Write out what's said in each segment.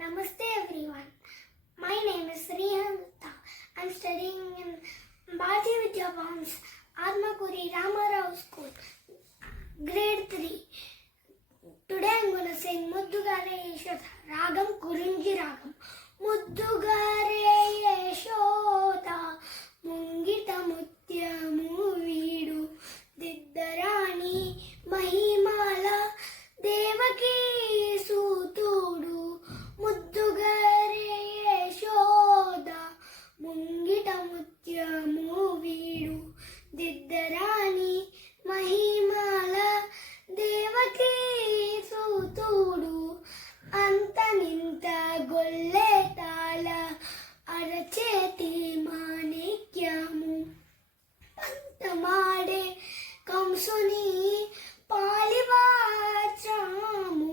Namaste everyone. My name is Rihan Gupta. I'm studying in Bharati Vidya Bhavans, Atmakuri Ramarao School, grade 3. Today I'm going to sing Muddugare Yeshoda Ragam Kurunji Ragam. Muddugare Yeshoda Mungita Mutyamu Veedu Diddarani Mahimala Devaki Sutudu Muddugare Yeshoda Mungita Mutyamu Veedu Diddarani Mahimala Devaki Sutudu Antaninta Golle Tala Aracheti Manikyamu Pantamade Kamsuni Palivachamu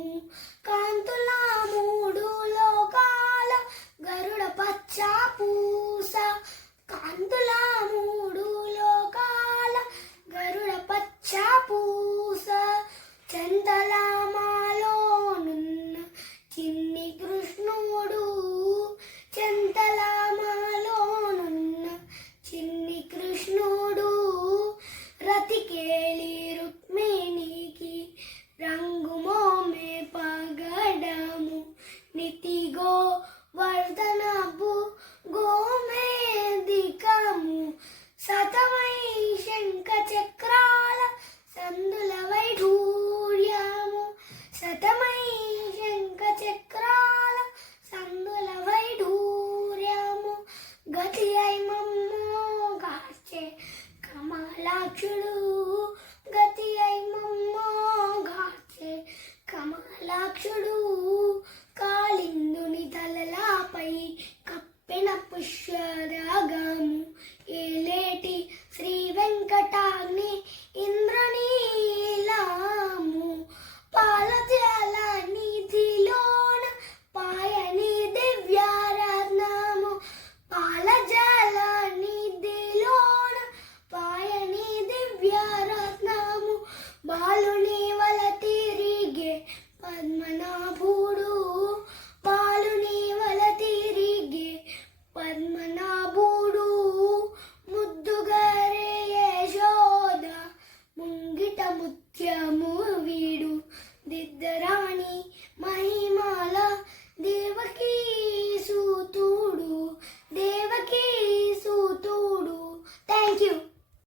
Kantula Mudu Lokala Garuda Pacha Pusa Kantula Mudu Lokala Garuda Pacha Pusa Chantalamalo Nunna Chinni Krishnudu Chantalamalo Nunna Chinni Krishnudu Ratikeli Rukminiki Rangumome Pagadamu Nitigo Vardanabu Gomedikamu Satamai Shanka Chakrala Sandula Vaiduryamu Satamai Shanka Chakrala Sandula Vaiduryamu Gati Ai Mammo Garche Kamalakshudu Gati Ai Mammo Garche Kamalakshudu Kalinduni Talalapai Kappena Pushyaragamu Eleti Sri Venkatagni Indranilamu Palatala Nidhilona Payani Divyaratnamu Palajala Nidhilona Payani Divyaratnamu Baluni